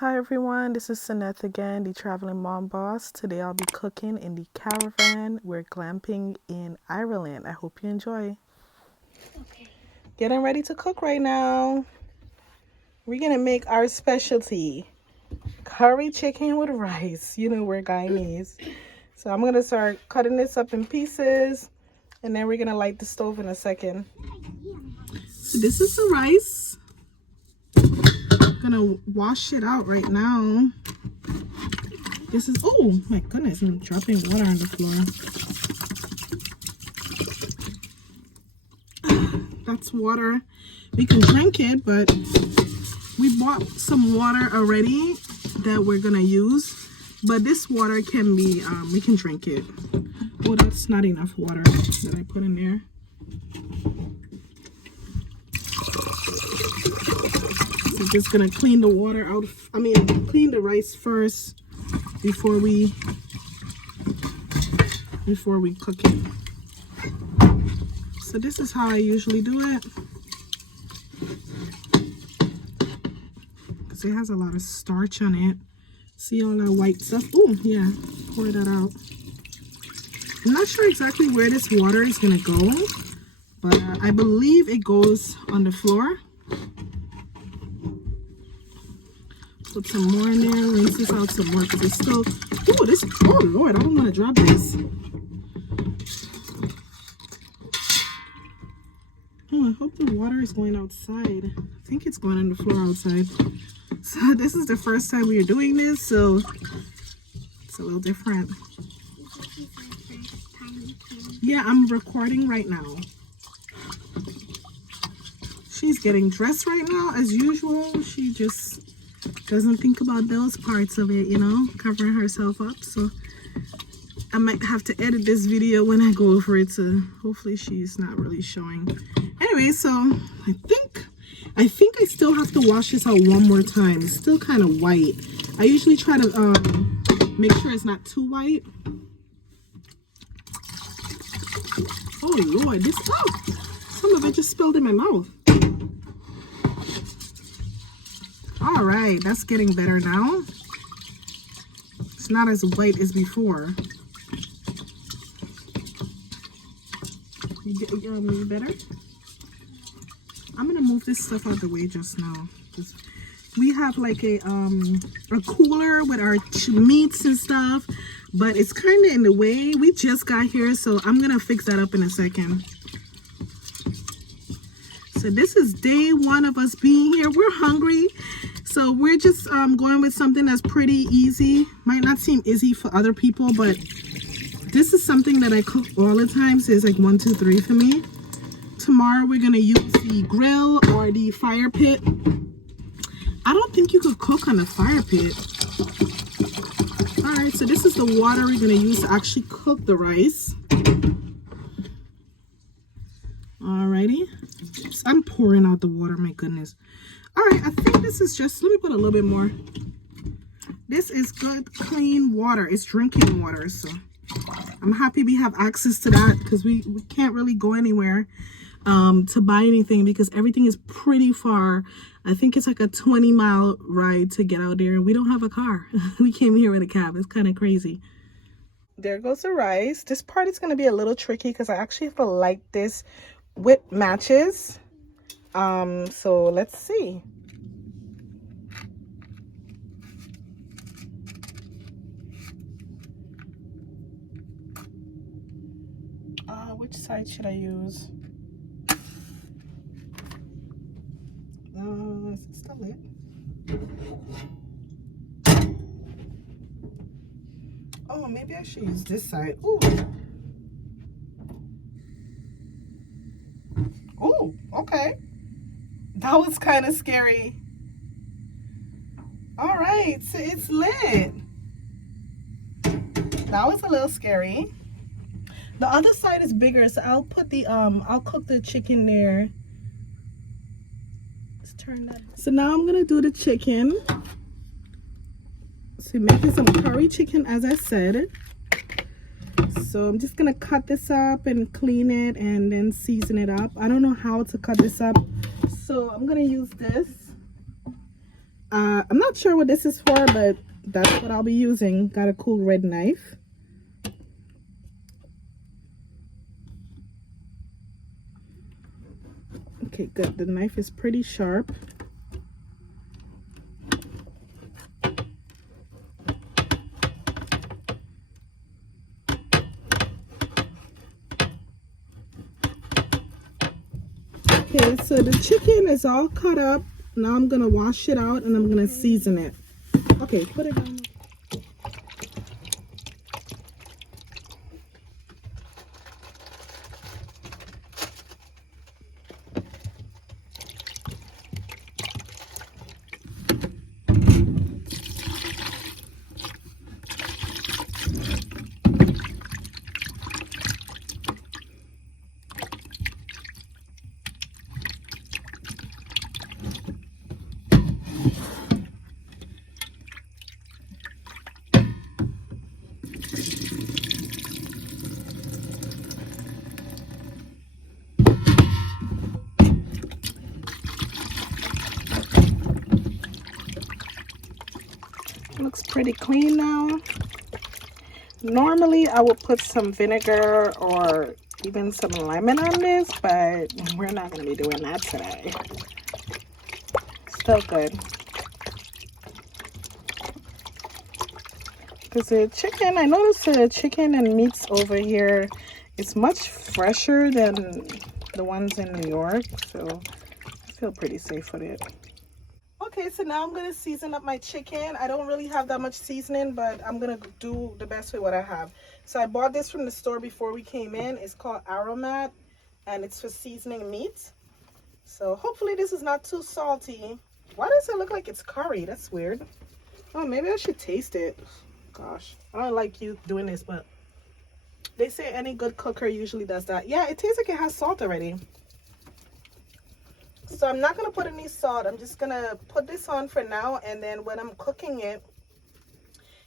Hi everyone, this is Saneth again, the traveling mom boss. Today I'll be cooking in the caravan. We're glamping in Ireland. I hope you enjoy. Okay. Getting ready to cook right now. We're gonna make our specialty, curry chicken with rice. You know we're Guyanese. So I'm gonna start cutting this up in pieces and then we're gonna light the stove in a second. So this is the rice. I'm gonna wash it out right now. This is, oh my goodness, I'm dropping water on the floor. That's water. We can drink it, but we bought some water already that we're gonna use. But this water can be, we can drink it. Oh, that's not enough water that I put in there. We're just gonna clean the water out. Clean the rice first before we cook it. So this is how I usually do it, because it has a lot of starch on it. See all that white stuff? Oh yeah, pour that out. I'm not sure exactly where this water is gonna go, but I believe it goes on the floor. Put some more in there, rinse this out some more because it's still, oh Lord, I don't want to drop this. Oh, I hope the water is going outside. I think it's going on the floor outside. So this is the first time we are doing this, so it's a little different. Yeah, I'm recording right now. She's getting dressed right now as usual. She just doesn't think about those parts of it, you know, covering herself up. So I might have to edit this video when I go over it, so hopefully she's not really showing. Anyway, so I think I still have to wash this out one more time. It's still kind of white. I usually try to make sure it's not too white. Oh Lord, some of it just spilled in my mouth. All right, that's getting better now. It's not as white as before. You better? I'm gonna move this stuff out the way just now. We have like a cooler with our meats and stuff, but it's kind of in the way. We just got here, so I'm gonna fix that up in a second. So this is day one of us being here. We're hungry. So we're just going with something that's pretty easy. Might not seem easy for other people, but this is something that I cook all the time. So it's like 1, 2, 3 for me. Tomorrow we're gonna use the grill or the fire pit. I don't think you could cook on the fire pit. All right, so this is the water we're gonna use to actually cook the rice. Alrighty, I'm pouring out the water, my goodness. All right, I think this is just, let me put a little bit more. This is good, clean water. It's drinking water, so I'm happy we have access to that, because we can't really go anywhere to buy anything because everything is pretty far. I think it's like a 20-mile ride to get out there, and we don't have a car. We came here with a cab. It's kind of crazy. There goes the rice. This part is going to be a little tricky because I actually have to light this with matches. So let's see. Which side should I use? Is it still lit? Oh, maybe I should use this side. Ooh. Oh, okay. That was kind of scary. All right, so it's lit. That was a little scary. The other side is bigger, so I'll put the I'll cook the chicken there. Let's turn that. So now I'm gonna do the chicken. So making some curry chicken, as I said. So I'm just gonna cut this up and clean it and then season it up. I don't know how to cut this up, so I'm gonna use this. I'm not sure what this is for, but that's what I'll be using. Got a cool red knife. Okay, good. The knife is pretty sharp. Okay, so the chicken is all cut up. Now I'm gonna wash it out and I'm gonna season it. Okay, put it down. Looks pretty clean now. Normally I would put some vinegar or even some lemon on this, but we're not going to be doing that today. Still good. Because the chicken, I noticed the chicken and meats over here is much fresher than the ones in New York, so I feel pretty safe with it. Okay, so now I'm going to season up my chicken. I don't really have that much seasoning, but I'm going to do the best with what I have. So I bought this from the store before we came in. It's called Aromat, and it's for seasoning meat. So hopefully this is not too salty. Why does it look like it's curry? That's weird. Oh, maybe I should taste it. Gosh, I don't like you doing this, but they say any good cooker usually does that. Yeah, it tastes like it has salt already. So I'm not going to put any salt. I'm just going to put this on for now. And then when I'm cooking it,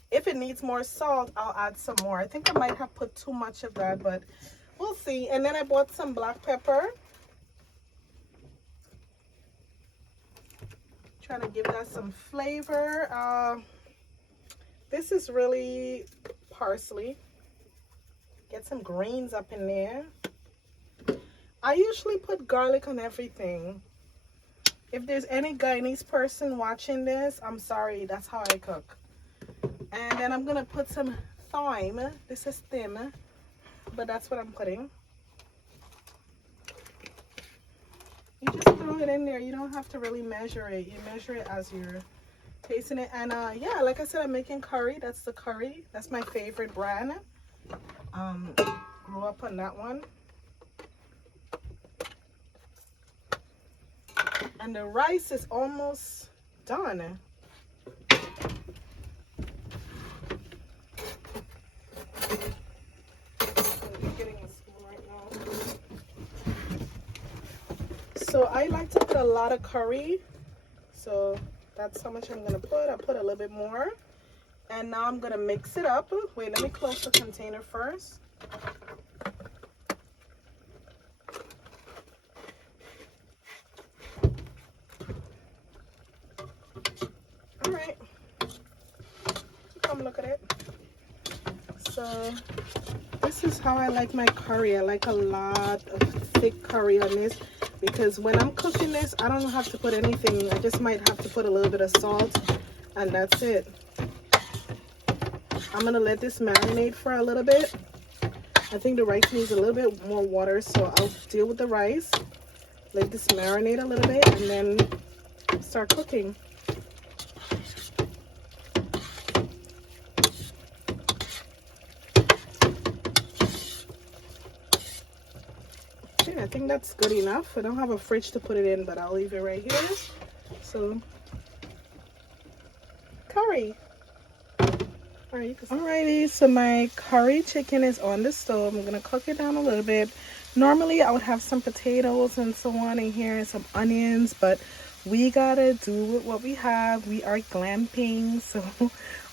if it needs more salt, I'll add some more. I think I might have put too much of that, but we'll see. And then I bought some black pepper. Trying to give that some flavor. This is really parsley. Get some greens up in there. I usually put garlic on everything. If there's any Guyanese person watching this, I'm sorry, that's how I cook. And then I'm gonna put some thyme. This is thin, but that's what I'm putting. You just throw it in there. You don't have to really measure it. You measure it as you're tasting it. And yeah, like I said, I'm making curry. That's the curry. That's my favorite brand. Grew up on that one. And the rice is almost done. I'm getting a spoon right now. So I like to put a lot of curry. So that's how much I'm going to put. I put a little bit more. And now I'm going to mix it up. Wait, let me close the container first. Alright, come look at it. So this is how I like my curry. I like a lot of thick curry on this because when I'm cooking this, I don't have to put anything. I just might have to put a little bit of salt and that's it. I'm gonna let this marinate for a little bit. I think the rice needs a little bit more water, so I'll deal with the rice, let this marinate a little bit, and then start cooking. I think that's good enough. I don't have a fridge to put it in, but I'll leave it right here. So, curry. Alrighty, so my curry chicken is on the stove. I'm gonna cook it down a little bit. Normally, I would have some potatoes and so on in here and some onions, but we gotta do with what we have. We are glamping, so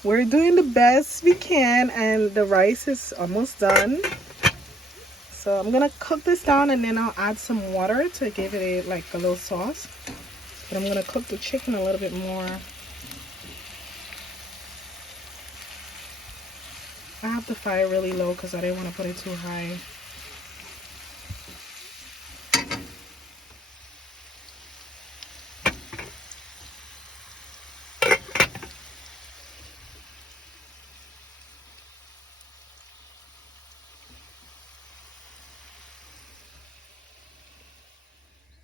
we're doing the best we can, and the rice is almost done. So I'm gonna cook this down and then I'll add some water to give it like a little sauce. But I'm gonna cook the chicken a little bit more I have the fire really low because I didn't want to put it too high.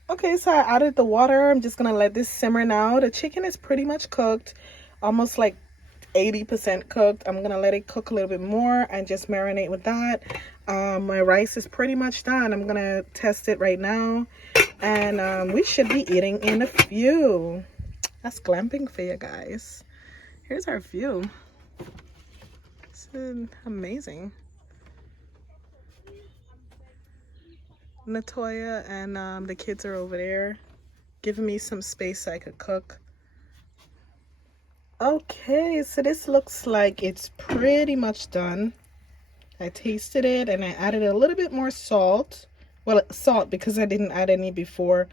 Okay, so I added the water. I'm just gonna let this simmer now. The chicken is pretty much cooked, almost like 80% cooked. I'm gonna let it cook a little bit more and just marinate with that. My rice is pretty much done. I'm gonna test it right now, and we should be eating in a few. That's glamping for you guys. Here's our view. It's amazing. Natoya and the kids are over there giving me some space so I could cook. Okay, so this looks like it's pretty much done. I tasted it and I added a little bit more salt. Well, salt because I didn't add any before.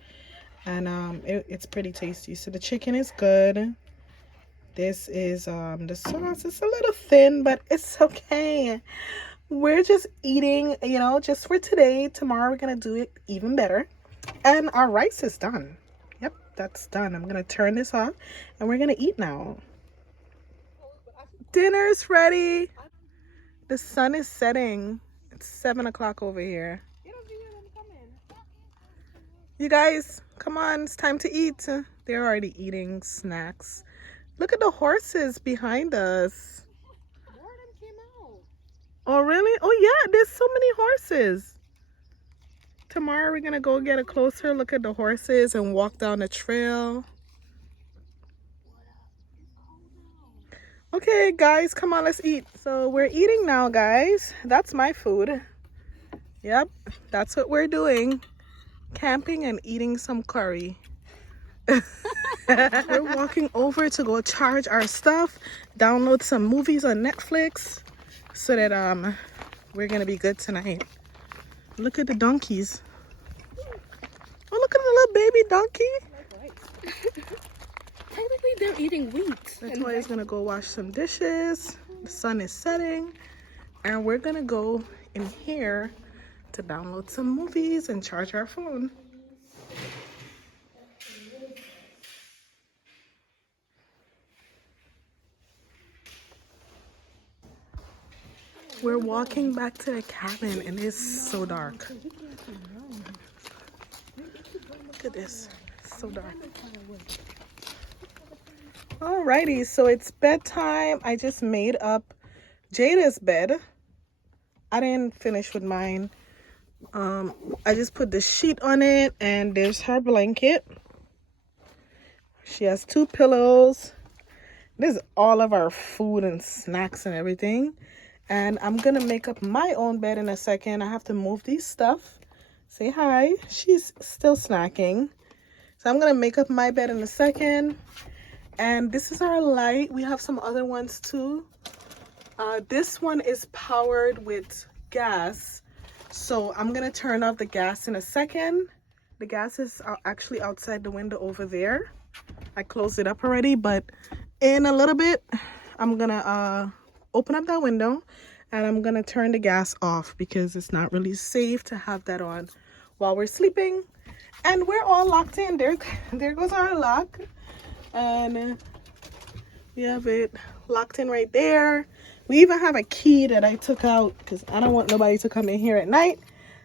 And it's pretty tasty. So the chicken is good. This is the sauce. It's a little thin, but it's okay. We're just eating, you know, just for today. Tomorrow we're gonna do it even better. And our rice is done. Yep, that's done. I'm gonna turn this off and we're gonna eat now. Dinner's ready. The sun is setting. It's 7 o'clock over here. You guys, come on, it's time to eat. They're already eating snacks. Look at the horses behind us. Oh, really? Oh, yeah, there's so many horses. Tomorrow we're going to go get a closer look at the horses and walk down the trail. Okay, guys, come on, let's eat. So we're eating now, guys. That's my food. Yep, that's what we're doing. Camping and eating some curry. We're walking over to go charge our stuff, download some movies on Netflix, so that we're gonna be good tonight. Look at the donkeys. Oh, look at the little baby donkey. Technically they're eating wheat. That's why he's gonna go wash some dishes. The sun is setting and we're gonna go in here to download some movies and charge our phone. We're walking back to the cabin and it's so dark. Look at this, it's so dark. Alrighty, so it's bedtime. I just made up Jada's bed. I didn't finish with mine. I just put the sheet on it and there's her blanket. She has 2 pillows. This is all of our food and snacks and everything. And I'm gonna make up my own bed in a second. I have to move these stuff. Say hi. She's still snacking. So I'm gonna make up my bed in a second. And this is our light. We have some other ones too. This one is powered with gas. So I'm gonna turn off the gas in a second. The gas is actually outside the window over there. I closed it up already, but in a little bit, I'm gonna open up that window and I'm gonna turn the gas off because it's not really safe to have that on while we're sleeping. And we're all locked in. There goes our lock. And we have it locked in right there. We even have a key that I took out because I don't want nobody to come in here at night.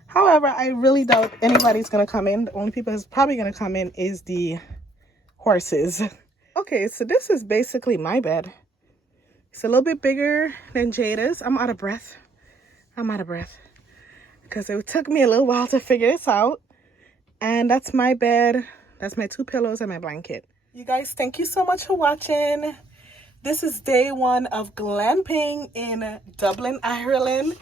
However, I really doubt anybody's gonna come in. The only people that's probably gonna come in is the horses. Okay, so this is basically my bed. It's a little bit bigger than Jada's. I'm out of breath. Because it took me a little while to figure this out. And that's my bed. That's my 2 pillows and my blanket. You guys, thank you so much for watching. This is day 1 of glamping in Dublin, Ireland.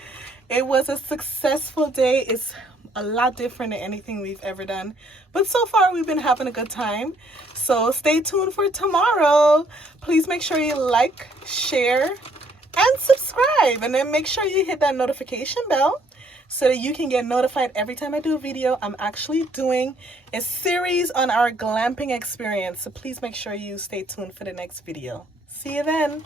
It was a successful day. It's a lot different than anything we've ever done. But so far, we've been having a good time. So stay tuned for tomorrow. Please make sure you like, share, and subscribe. And then make sure you hit that notification bell so that you can get notified every time I do a video. I'm actually doing a series on our glamping experience. So please make sure you stay tuned for the next video. See you then.